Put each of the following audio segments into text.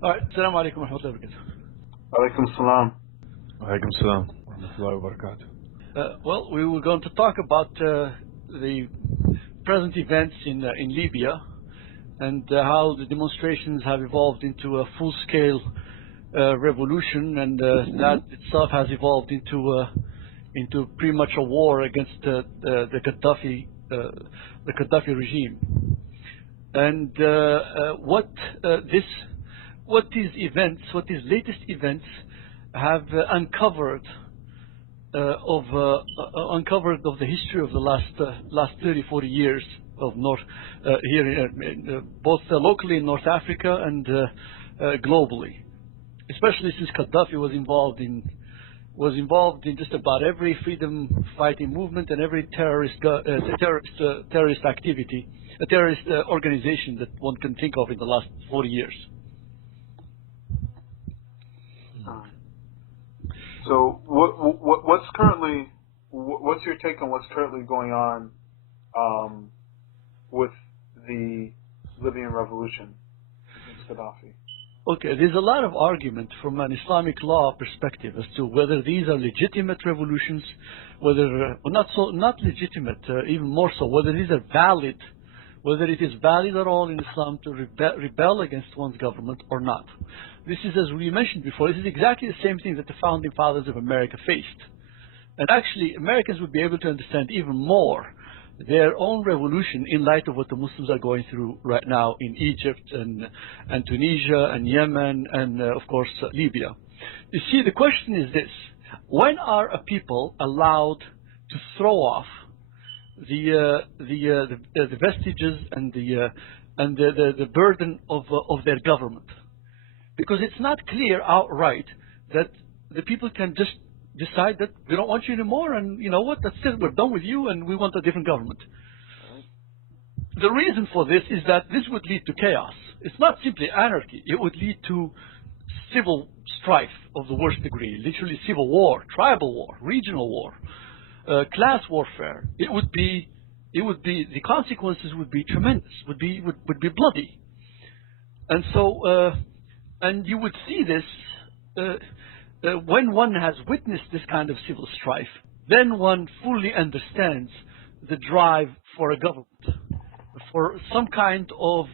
All right. Assalamu alaikum wa rahmatullahi wa barakatuh. Alaikum salam. Alaikum salam wa rahmatullahi wa barakatuh. Well, we were going to talk about the present events in Libya and how the demonstrations have evolved into a full-scale revolution, and that itself has evolved into pretty much a war against the Qaddafi regime. And what these latest events have uncovered of the history of the last 30-40 years of both locally in North Africa and globally, especially since Qaddafi was involved in just about every freedom fighting movement and every terrorist activity, a terrorist organization that one can think of in the last 40 years. So what's your take on what's currently going on with the Libyan revolution against Gaddafi? Okay, there's a lot of argument from an Islamic law perspective as to whether these are legitimate revolutions, whether not legitimate, even more so, whether these are valid, whether it is valid at all in Islam to rebel against one's government or not. This is, as we mentioned before, this is exactly the same thing that the founding fathers of America faced. And actually, Americans would be able to understand even more their own revolution in light of what the Muslims are going through right now in Egypt and Tunisia and Yemen and, of course, Libya. You see, the question is this: when are a people allowed to throw off the vestiges and the burden of their government? Because it's not clear outright that the people can just decide that we don't want you anymore, and you know what, that's it, we're done with you and we want a different government. The reason for this is that this would lead to chaos. It's not simply anarchy. It would lead to civil strife of the worst degree, literally civil war, tribal war, regional war, class warfare. It would be the consequences would be tremendous, would be bloody. And so and you would see this when one has witnessed this kind of civil strife, then one fully understands the drive for a government, for some kind of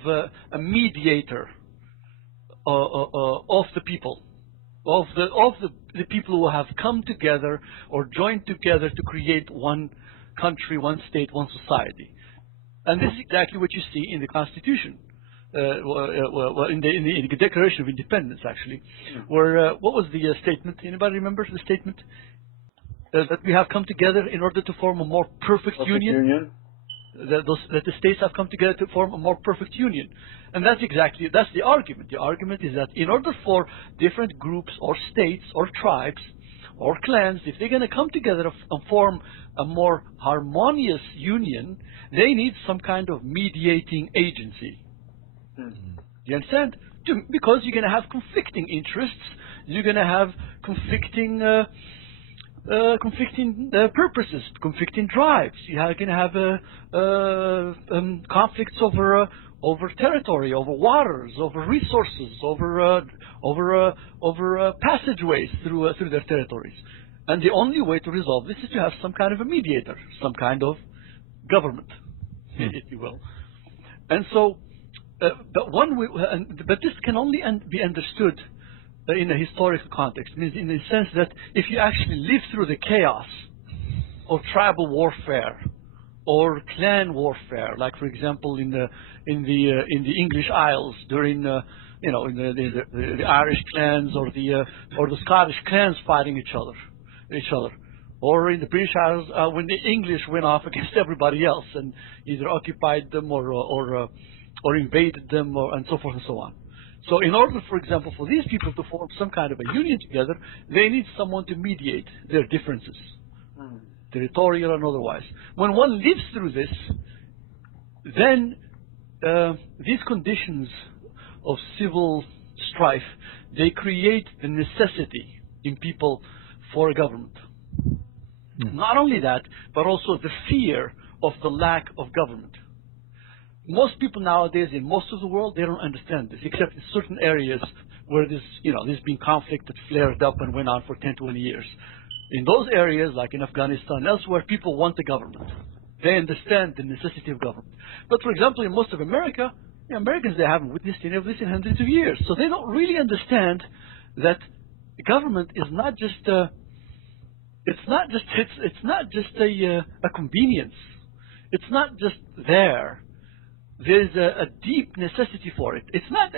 a mediator of the people, of the people who have come together or joined together to create one country, one state, one society. And this is exactly what you see in the Constitution. In the Declaration of Independence, actually, where what was the statement? Anybody remember the statement? That we have come together in order to form a more perfect union. That the states have come together to form a more perfect union, and that's the argument. The argument is that in order for different groups or states or tribes or clans, if they're going to come together and form a more harmonious union, they need some kind of mediating agency. You understand? Because you're going to have conflicting interests, you're going to have conflicting purposes, conflicting drives. You're going to have conflicts over territory, over waters, over resources, over passageways through their territories. And the only way to resolve this is to have some kind of a mediator, some kind of government, if you will. And so. But this can only be understood in a historical context, means in the sense that if you actually live through the chaos of tribal warfare or clan warfare, like for example in the English Isles during the Irish clans or the Scottish clans fighting each other, or in the British Isles when the English went off against everybody else and either occupied them or invaded them, and so forth and so on. So in order, for example, for these people to form some kind of a union together, they need someone to mediate their differences, territorial and otherwise. When one lives through this, then these conditions of civil strife, they create the necessity in people for a government. Not only that, but also the fear of the lack of government. Most people nowadays in most of the world, they don't understand this, except in certain areas where there's been conflict that flared up and went on for 10, 20 years. In those areas, like in Afghanistan and elsewhere, people want a government. They understand the necessity of government. But for example, in most of America, Americans, they haven't witnessed any of this in hundreds of years. So they don't really understand that government is not just a convenience. It's not just there. There's a deep necessity for it. It's not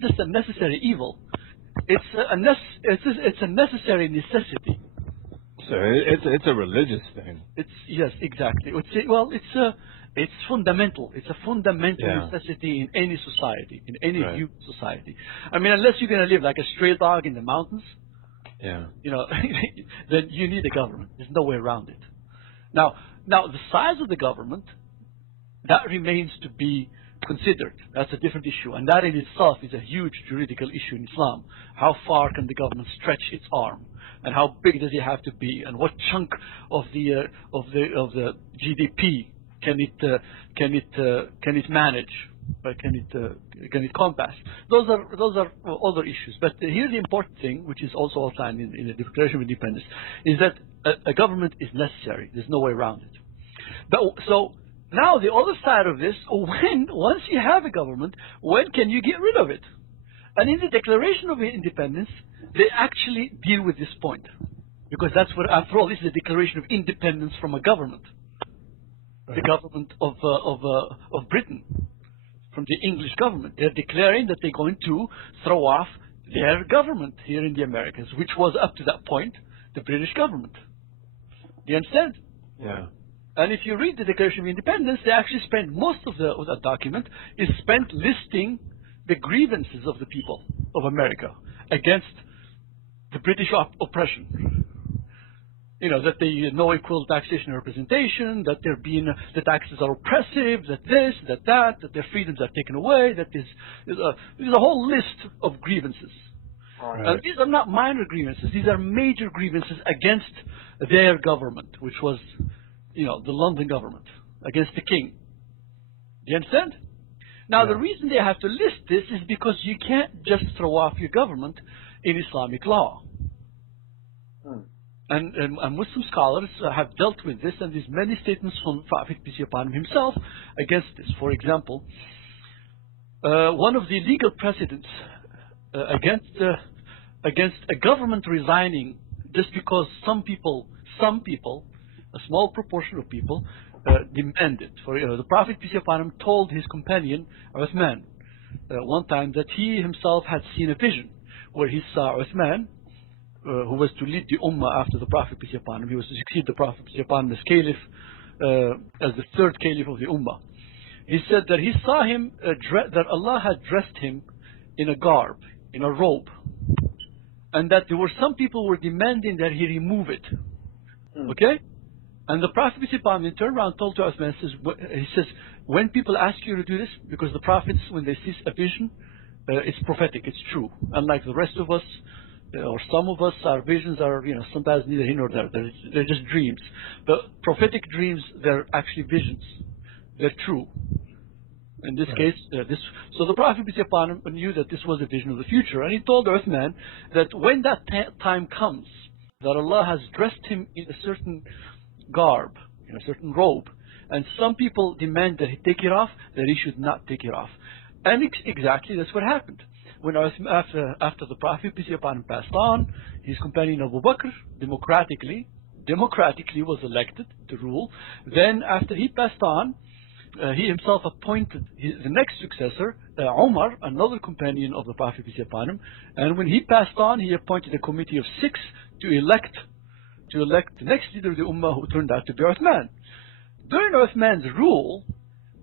just a necessary evil. It's a necessary necessity. So it's a religious thing. Yes, exactly. It's fundamental. It's a fundamental necessity in any society, in any viewed society. I mean, unless you're going to live like a stray dog in the mountains, then you need a government. There's no way around it. Now the size of the government, that remains to be considered. That's a different issue, and that in itself is a huge juridical issue in Islam. How far can the government stretch its arm, and how big does it have to be, and what chunk of the GDP can it manage? Can it compass? Those are other issues. But here the important thing, which is also outlined in the Declaration of Independence, is that a government is necessary. There's no way around it. So now the other side of this, once you have a government, when can you get rid of it? And in the Declaration of Independence, they actually deal with this point, because that's what, after all, this is a declaration of independence from a government. The government of Britain, from the English government. They're declaring that they're going to throw off their government here in the Americas, which was up to that point the British government. Do you understand? Yeah. And if you read the Declaration of Independence, they actually spend most of that document is spent listing the grievances of the people of America against the British oppression. That they no equal taxation or representation, that the taxes are oppressive, that this, that their freedoms are taken away, that there's a whole list of grievances. Right. These are not minor grievances; these are major grievances against their government, which was, the London government, against the king. Do you understand? Now, the reason they have to list this is because you can't just throw off your government in Islamic law. And Muslim scholars have dealt with this, and there's many statements from the Prophet, peace be upon him, himself against this. For example, one of the legal precedents against a government resigning just because some people, a small proportion of people, demand it. For the Prophet, peace be upon him, told his companion Uthman one time that he himself had seen a vision where he saw Uthman, who was to lead the Ummah after the Prophet, peace be upon him. He was to succeed the Prophet, peace be upon him, as Caliph, as the third Caliph of the Ummah. He said that he saw him, that Allah had dressed him in a garb, in a robe, and that there were some people who were demanding that he remove it. Okay? And the Prophet, peace be upon him, turned around and told to Uthman, he says, when people ask you to do this, because the prophets, when they see a vision, it's prophetic, it's true. Unlike the rest of us, or some of us, our visions are, sometimes neither here nor there. They're just dreams. But prophetic dreams, they're actually visions. They're true. In this case, so the Prophet, peace be upon him, knew that this was a vision of the future. And he told Uthman that when that time comes, that Allah has dressed him in a certain garb, in a certain robe, and some people demand that he take it off, that he should not take it off. And exactly that's what happened. When after the Prophet, peace be upon him, passed on, his companion Abu Bakr democratically was elected to rule. Then after he passed on, he himself appointed the next successor, Umar, another companion of the Prophet, peace be upon him. And when he passed on, he appointed a committee of 6 to elect the next leader of the Ummah, who turned out to be Uthman. During Uthman's rule,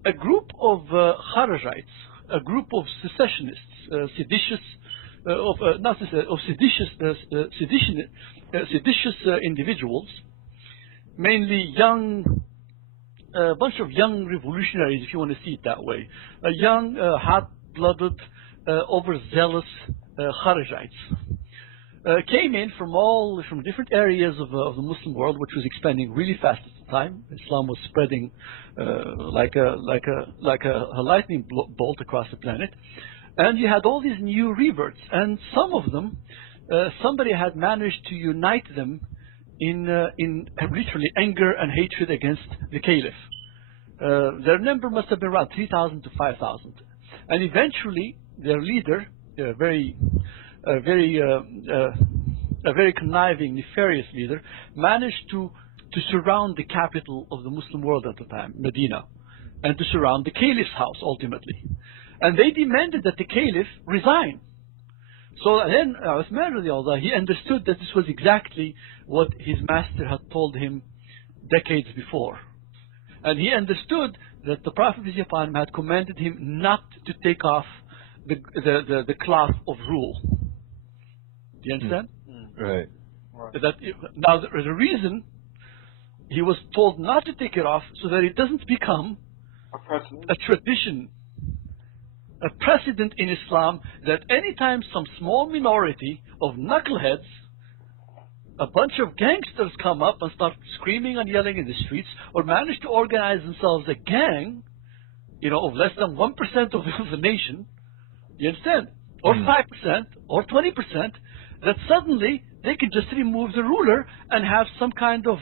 a group of Kharijites, a group of secessionists, seditious individuals, mainly a bunch of young revolutionaries, if you want to see it that way, young, hot-blooded, overzealous Kharijites, came in from different areas of the Muslim world, which was expanding really fast at the time. Islam was spreading like a lightning bolt across the planet. And you had all these new reverts, and some of them, somebody had managed to unite them in literally anger and hatred against the caliph. Their number must have been around 3,000 to 5,000. And eventually, their leader, a very conniving, nefarious leader, managed to surround the capital of the Muslim world at the time, Medina, and to surround the caliph's house ultimately. And they demanded that the caliph resign. So then Uthman radiallahu anh, he understood that this was exactly what his master had told him decades before. And he understood that the Prophet peace be upon him had commanded him not to take off the cloth of rule. Do you understand? Right. That now the reason he was told not to take it off so that it doesn't become a tradition, a precedent in Islam, that anytime some small minority of knuckleheads, a bunch of gangsters come up and start screaming and yelling in the streets, or manage to organize themselves a gang, of less than 1% of the nation, you understand? Or 5%, or 20%, that suddenly they can just remove the ruler and have some kind of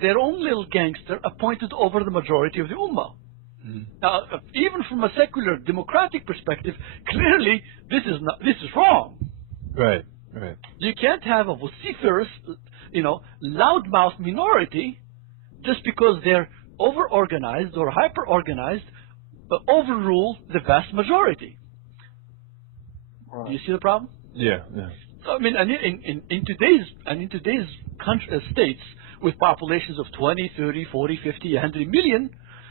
their own little gangster appointed over the majority of the ummah. Now, even from a secular democratic perspective, clearly this is wrong. Right. Right. You can't have a vociferous, loudmouth minority just because they're over-organized or hyper-organized, overrule the vast majority. Right. Do you see the problem? Yeah. Yeah. I mean, and in today's states with populations of 20, 30, 40, 50, 100 million,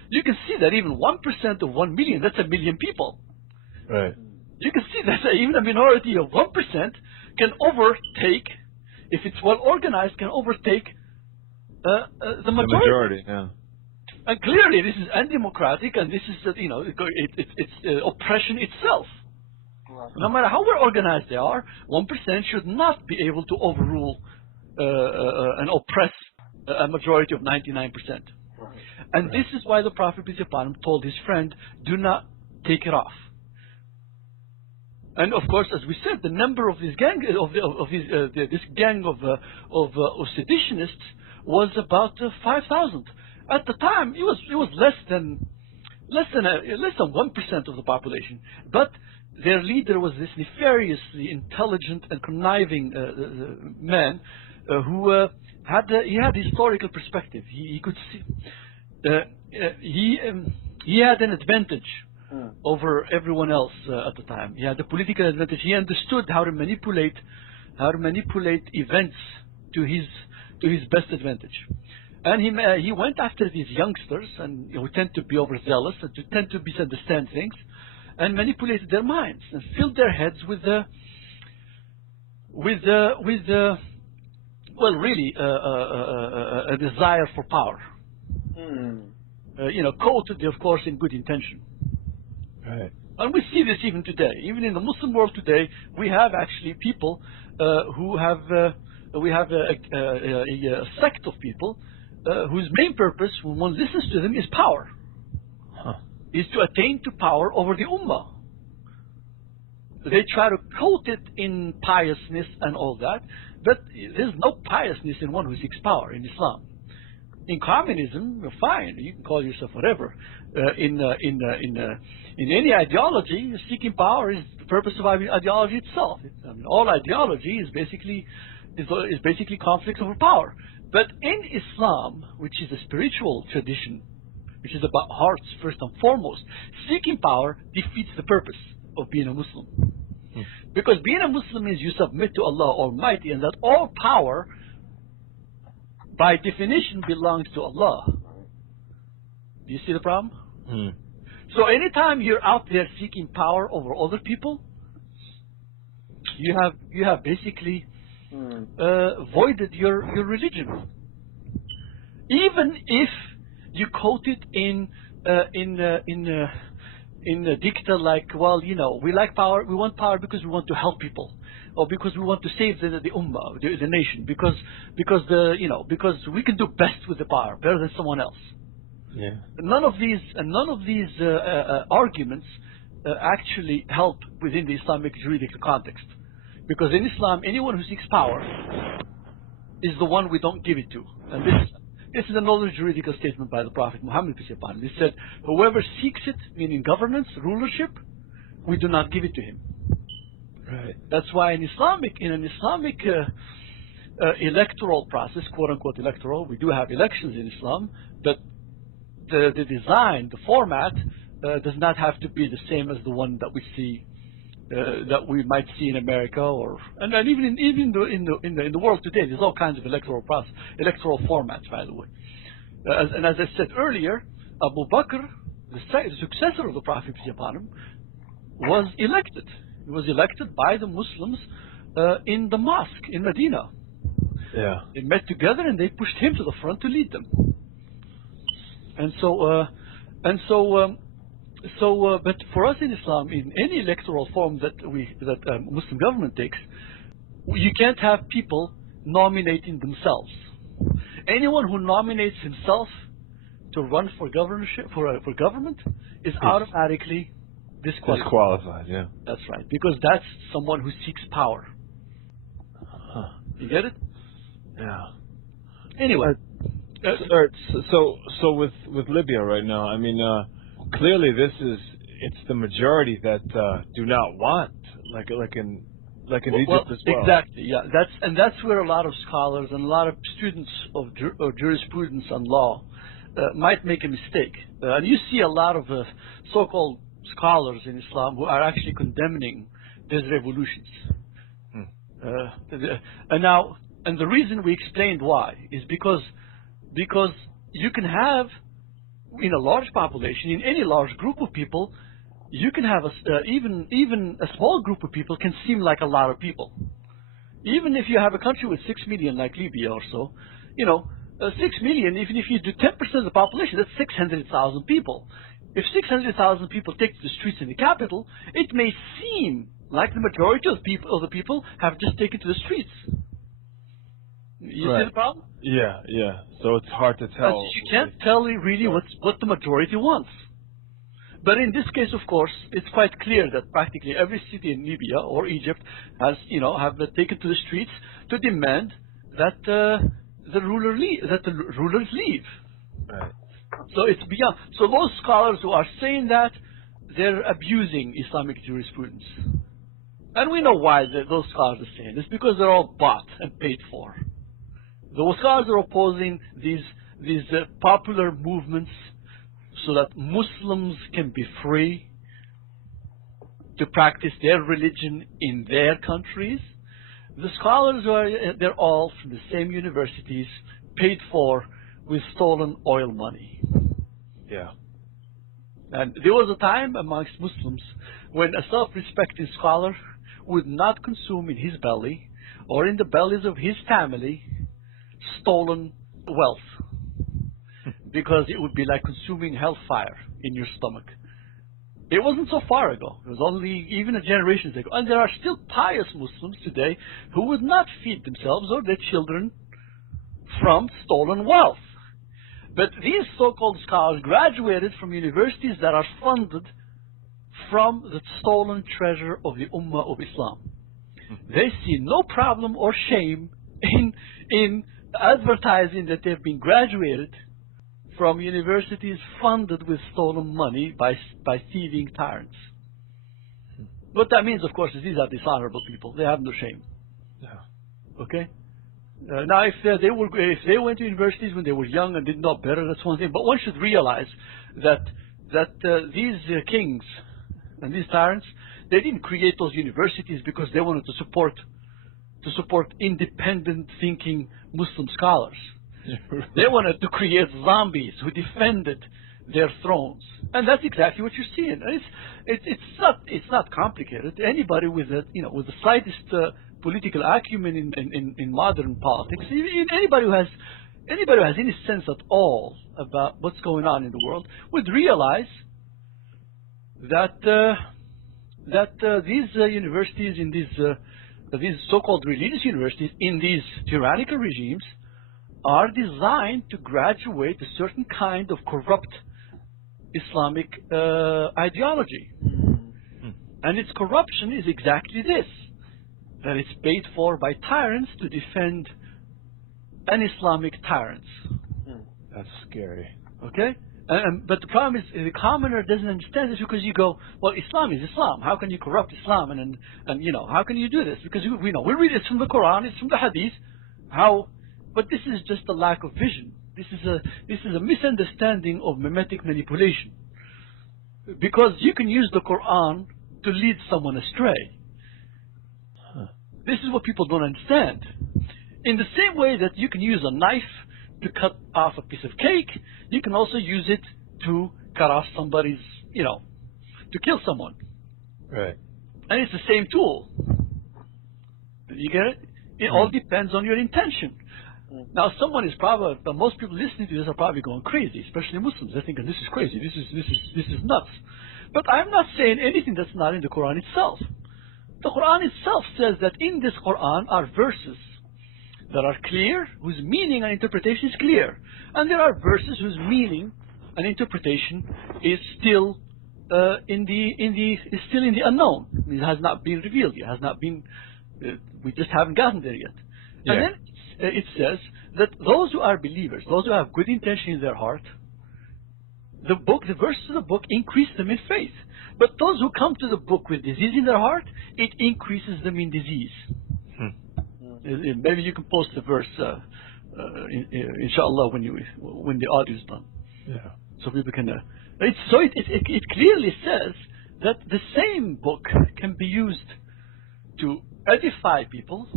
you can see that even 1% of 1 million, that's a million people. Right. You can see that even a minority of 1% can overtake, if it's well organized, can overtake the majority. The majority, yeah. And clearly, this is undemocratic, and this is it's oppression itself. Right. No matter how well organized they are, 1% should not be able to overrule and oppress a majority of 99%. Right. And this is why the Prophet peace be upon him told his friend, do not take it off. And of course, as we said, the number of this gang this gang of seditionists was about 5,000. At the time, it was less than 1% of the population. But their leader was this nefariously intelligent and conniving man who had historical perspective. He could see he had an advantage over everyone else at the time. He had a political advantage. He understood how to manipulate events to his best advantage. And he went after these youngsters, and who tend to be overzealous and to tend to misunderstand things, and manipulated their minds and filled their heads with a desire for power. Coated, of course, in good intention. Right. And we see this even today. Even in the Muslim world today, we have actually people who have we have a sect of people whose main purpose, when one listens to them, is power. Is to attain to power over the ummah. They try to coat it in piousness and all that, but there's no piousness in one who seeks power in Islam. In communism, you're fine. You can call yourself whatever. In any ideology, seeking power is the purpose of ideology itself. All ideology is basically conflicts over power. But in Islam, which is a spiritual tradition, which is about hearts first and foremost, seeking power defeats the purpose of being a Muslim. Because being a Muslim means you submit to Allah Almighty, and that all power, by definition, belongs to Allah. Do you see the problem? So anytime you're out there seeking power over other people, you have basically voided your religion. Even if you quote it in a dicta like, well, we like power, we want power because we want to help people, or because we want to save the ummah, the nation, because we can do best with the power, better than someone else. Yeah. None of these arguments actually help within the Islamic juridical context. Because in Islam, anyone who seeks power is the one we don't give it to. And this is another juridical statement by the Prophet Muhammad, peace be upon him. He said, whoever seeks it, meaning governance, rulership, we do not give it to him. Right. That's why in an Islamic electoral process, quote unquote electoral, we do have elections in Islam, but the design, the format, does not have to be the same as the one that we see, that we might see in America, and even in the world today. There's all kinds of electoral formats, by the way. And as I said earlier, Abu Bakr, the successor of the Prophet peace be upon him, was elected. He was elected by the Muslims in the mosque in Medina. Yeah. They met together and they pushed him to the front to lead them. But for us in Islam, in any electoral form that Muslim government takes, you can't have people nominating themselves. Anyone who nominates himself to run for governorship for government is automatically Disqualified, yeah. That's right, because that's someone who seeks power. Huh. You get it? Yeah. Anyway. So with Libya right now, I mean, clearly it's the majority that do not want, like in Egypt as well. Exactly, yeah. That's where a lot of scholars and a lot of students of jurisprudence and law might make a mistake. And you see a lot of so-called scholars in Islam who are actually condemning these revolutions. And the reason we explained why is because you can have, in a large population, in any large group of people, you can have even a small group of people can seem like a lot of people. Even if you have a country with 6 million like Libya or so, 6 million, even if you do 10% of the population, that's 600,000 people. If 600,000 people take to the streets in the capital, it may seem like the majority of the people have just taken to the streets. You see the problem? Yeah. So it's hard to tell. You can't tell really what the majority wants. But in this case, of course, it's quite clear that practically every city in Libya or Egypt has, have taken to the streets to demand that the rulers leave. Right. So it's beyond. So those scholars who are saying that, they're abusing Islamic jurisprudence. And we know why those scholars are saying this, because they're all bought and paid for. Those scholars are opposing these popular movements so that Muslims can be free to practice their religion in their countries. The scholars they're all from the same universities, paid for with stolen oil money. Yeah. And there was a time amongst Muslims when a self-respecting scholar would not consume in his belly or in the bellies of his family stolen wealth, because it would be like consuming hellfire in your stomach. It wasn't so far ago. It was only even a generation ago. And there are still pious Muslims today who would not feed themselves or their children from stolen wealth. But these so-called scholars graduated from universities that are funded from the stolen treasure of the Ummah of Islam. They see no problem or shame in advertising that they've been graduated from universities funded with stolen money by thieving tyrants. What that means, of course, is these are dishonorable people. They have no shame. Yeah. Okay? Now, if they went to universities when they were young and didn't know better, that's one thing. But one should realize that these kings and these tyrants, they didn't create those universities because they wanted to support independent thinking Muslim scholars. They wanted to create zombies who defended their thrones, and that's exactly what you're seeing. It's not complicated. Anybody with the slightest political acumen in modern politics, anybody who has any sense at all about what's going on in the world, would realize that these universities, in these so-called religious universities, in these tyrannical regimes, are designed to graduate a certain kind of corrupt Islamic ideology. And its corruption is exactly this, that it's paid for by tyrants to defend un-Islamic tyrants. That's scary. Okay? But the problem is the commoner doesn't understand this, because you go, well, Islam is Islam. How can you corrupt Islam? And how can you do this? Because we read it from the Quran, it's from the Hadith. How? But this is just a lack of vision. This is a misunderstanding of mimetic manipulation. Because you can use the Quran to lead someone astray. This is what people don't understand. In the same way that you can use a knife to cut off a piece of cake, you can also use it to cut off somebody's, to kill someone. Right. And it's the same tool. You get it? It all depends on your intention. Now, someone is probably, most people listening to this are probably going crazy, especially Muslims. They're thinking, this is crazy, this is nuts. But I'm not saying anything that's not in the Quran itself. The Quran itself says that in this Quran are verses that are clear, whose meaning and interpretation is clear. And there are verses whose meaning and interpretation is still in the unknown. It has not been revealed yet. Has not been. We just haven't gotten there yet. Yeah. And then it says that those who are believers, those who have good intention in their heart, the verses of the book increase them in faith. But those who come to the book with disease in their heart, it increases them in disease. Maybe you can post the verse, inshallah, when the audio is done. Yeah. So people can. It clearly says that the same book can be used to edify people,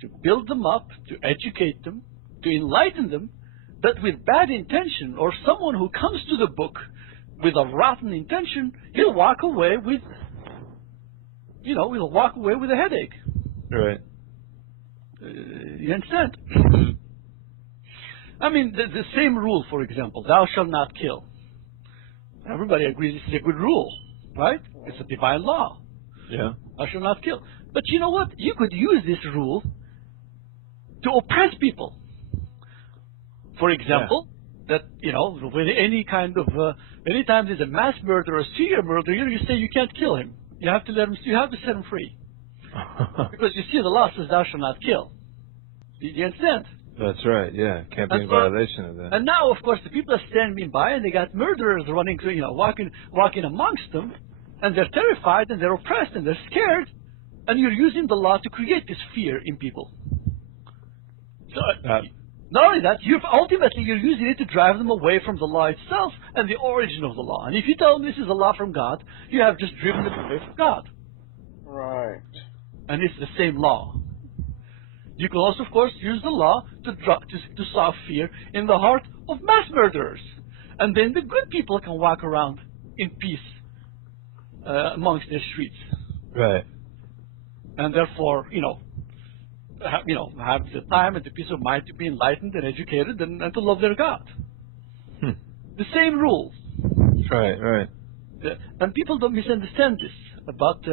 to build them up, to educate them, to enlighten them, but with bad intention, or someone who comes to the book with a rotten intention, he'll walk away with, he'll walk away with a headache. Right. You understand? I mean, the same rule, for example, thou shalt not kill. Everybody agrees this is a good rule, right? It's a divine law. Yeah. Thou shalt not kill. But you know what? You could use this rule to oppress people. For example, that, with any kind of, anytime there's a mass murder or a serial murder, you say you can't kill him. You have to set him free. Because you see, the law says thou shalt not kill. Do you understand? That's right, yeah. Can't be in violation of that. And now, of course, the people are standing by and they got murderers running, walking amongst them, and they're terrified and they're oppressed and they're scared, and you're using the law to create this fear in people. So, not only that, ultimately you're using it to drive them away from the law itself and the origin of the law. And if you tell them this is a law from God, you have just driven them away from God. Right. And it's the same law. You can also, of course, use the law to sow fear in the heart of mass murderers. And then the good people can walk around in peace amongst their streets. Right. And therefore, have the time and the peace of mind to be enlightened and educated and to love their God. The same rule. Right, right. And people don't misunderstand this about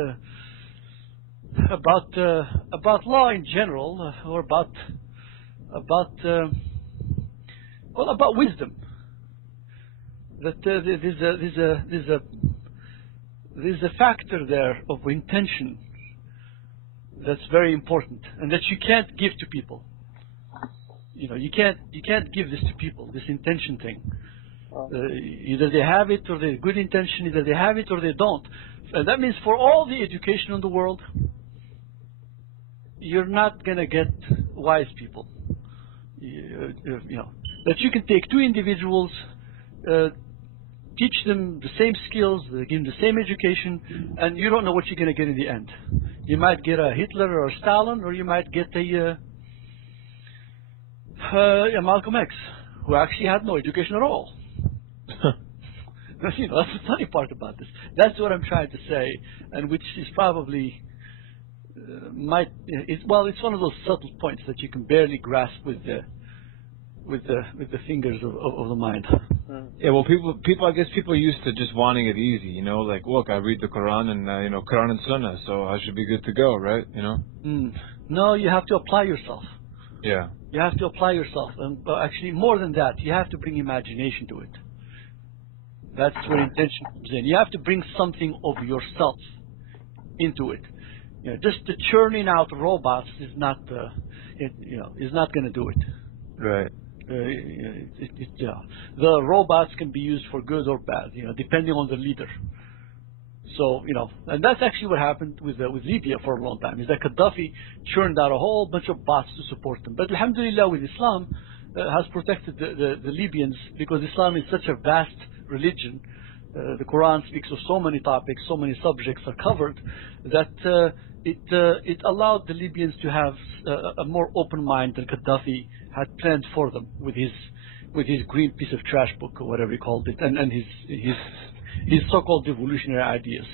law in general, or about wisdom. That there's a factor there of intention that's very important, and that you can't give to people. You can't give this to people, this intention thing. Either they have it or they're good intention, either they have it or they don't. And that means for all the education in the world, you're not going to get wise people. That you can take two individuals, teach them the same skills, give them the same education, and you don't know what you're going to get in the end. You might get a Hitler or a Stalin, or you might get a Malcolm X, who actually had no education at all. That's the funny part about this. That's what I'm trying to say, and which is probably it's one of those subtle points that you can barely grasp with the fingers of the mind. Yeah, well, people, I guess people are used to just wanting it easy, like, look, I read the Quran and Quran and Sunnah, so I should be good to go, right? No, you have to apply yourself. Yeah. You have to apply yourself, and actually more than that, you have to bring imagination to it. That's where intention comes in. You have to bring something of yourself into it. Just the churning out robots is not, is not going to do it. Right. The robots can be used for good or bad, depending on the leader. So, and that's actually what happened with Libya for a long time, is that Gaddafi churned out a whole bunch of bots to support them. But alhamdulillah, with Islam, has protected the Libyans, because Islam is such a vast religion. The Quran speaks of so many topics, so many subjects are covered, that it allowed the Libyans to have a more open mind than Gaddafi had planned for them with his green piece of trash book, or whatever he called it, and his so-called revolutionary ideas.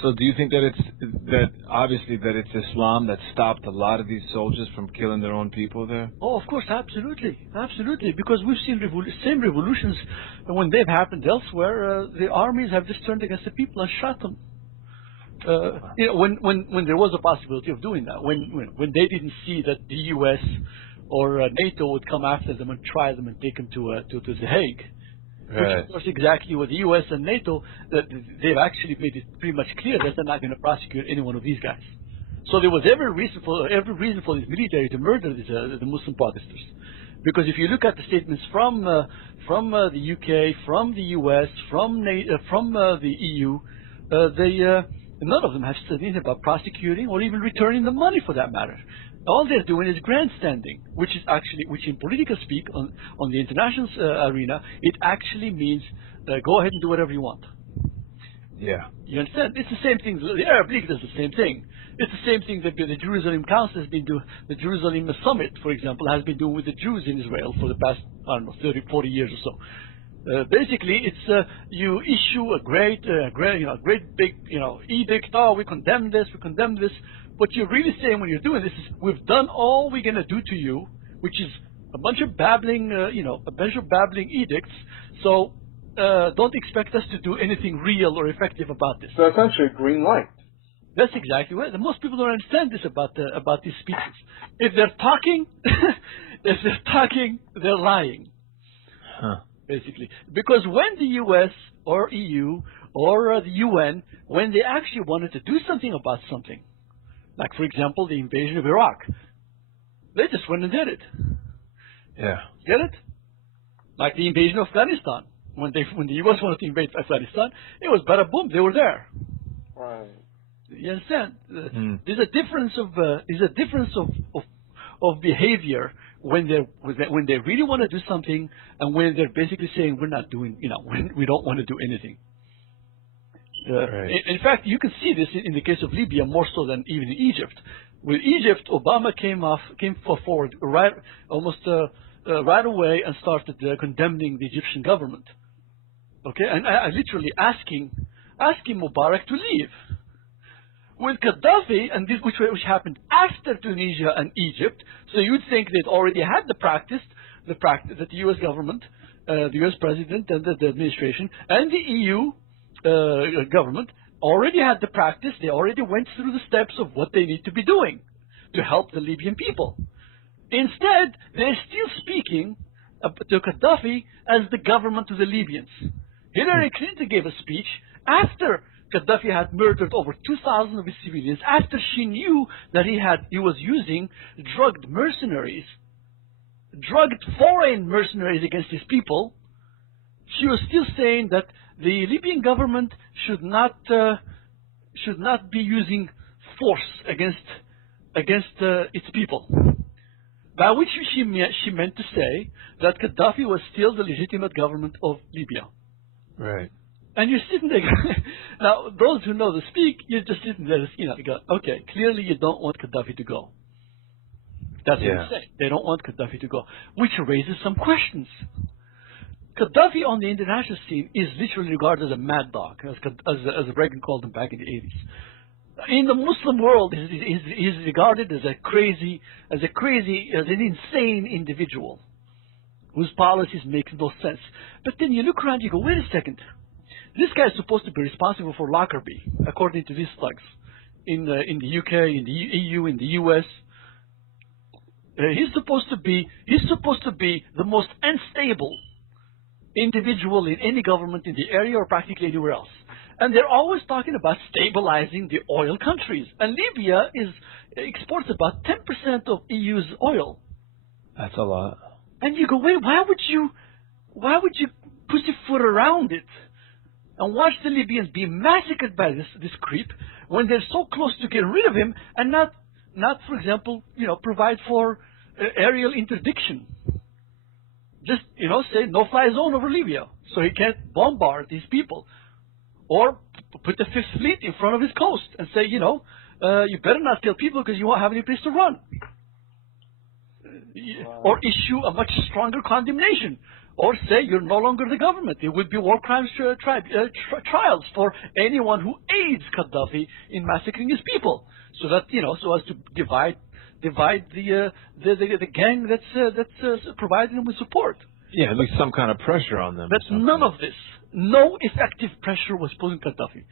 So do you think that obviously it's Islam that stopped a lot of these soldiers from killing their own people there? Oh, of course, absolutely, because we've seen same revolutions when they've happened elsewhere. The armies have just turned against the people and shot them. When there was a possibility of doing that, when they didn't see that the U.S. or NATO would come after them and try them and take them to The Hague. Right. Which of course exactly what the U.S. and NATO, that they've actually made it pretty much clear that they're not going to prosecute any one of these guys. So there was every reason for this military to murder the Muslim protesters, because if you look at the statements from the UK, from the US, from the EU, none of them have said anything about prosecuting or even returning the money, for that matter. All they're doing is grandstanding, which in political speak on the international arena, it actually means go ahead and do whatever you want. Yeah. You understand? It's the same thing. The Arab League does the same thing. It's the same thing that the Jerusalem Council has been doing. The Jerusalem Summit, for example, has been doing with the Jews in Israel for the past, 30, 40 years or so. Basically, it's you issue a great big edict. Oh, we condemn this. We condemn this. What you're really saying when you're doing this is, we've done all we're going to do to you, which is a bunch of babbling, edicts. So don't expect us to do anything real or effective about this. So it's actually a green light. That's exactly right. Most people don't understand this about these speeches. If they're talking, they're lying. Huh. Basically, because when the U.S. or EU or the UN, when they actually wanted to do something about something, like, for example, the invasion of Iraq, they just went and did it. Yeah. Get it? Like the invasion of Afghanistan. When the U.S. wanted to invade Afghanistan, it was bada boom, they were there. Right. You understand? There's a difference of behavior when they really want to do something, and when they're basically saying we're not doing, we don't want to do anything. Right. In fact, you can see this in the case of Libya more so than even in Egypt. With Egypt, Obama came forward right away and started condemning the Egyptian government. Okay, and I literally asking Mubarak to leave. With Qaddafi, and this which happened after Tunisia and Egypt, so you'd think they'd already had the practice that the U.S. government, the U.S. president and the administration and the EU government already had the practice. They already went through the steps of what they need to be doing to help the Libyan people. Instead, they're still speaking to Qaddafi as the government of the Libyans. Hillary Clinton gave a speech after Qaddafi had murdered over 2,000 of his civilians, after she knew that he was using drugged foreign mercenaries against his people. She was still saying that the Libyan government should not be using force against its people. By which she meant to say that Gaddafi was still the legitimate government of Libya. Right. And you're sitting there. Now, those who know the speak, you're just sitting there. You go, okay, clearly you don't want Gaddafi to go. That's what you say. They don't want Gaddafi to go, which raises some questions. Gaddafi on the international scene is literally regarded as a mad dog, as Reagan called him back in the 80s. In the Muslim world, he's regarded as an insane individual whose policies make no sense. But then you look around, you go, wait a second. This guy is supposed to be responsible for Lockerbie, according to these thugs, in the UK, in the EU, in the US. He's supposed to be the most unstable individual in any government in the area or practically anywhere else. And they're always talking about stabilizing the oil countries. And Libya exports about 10% of EU's oil. That's a lot. And you go, wait, why would you pussyfoot around it and watch the Libyans be massacred by this creep when they're so close to getting rid of him, and not for example, provide for aerial interdiction? Just, say no-fly zone over Libya so he can't bombard these people. Or put the Fifth Fleet in front of his coast and say, you better not kill people because you won't have any place to run. Or issue a much stronger condemnation. Or say you're no longer the government. It would be war crimes trials for anyone who aids Qaddafi in massacring his people. So that, so as to divide the gang that's providing them with support. Yeah, at least some kind of pressure on them. But none of this. No effective pressure was put on Qaddafi.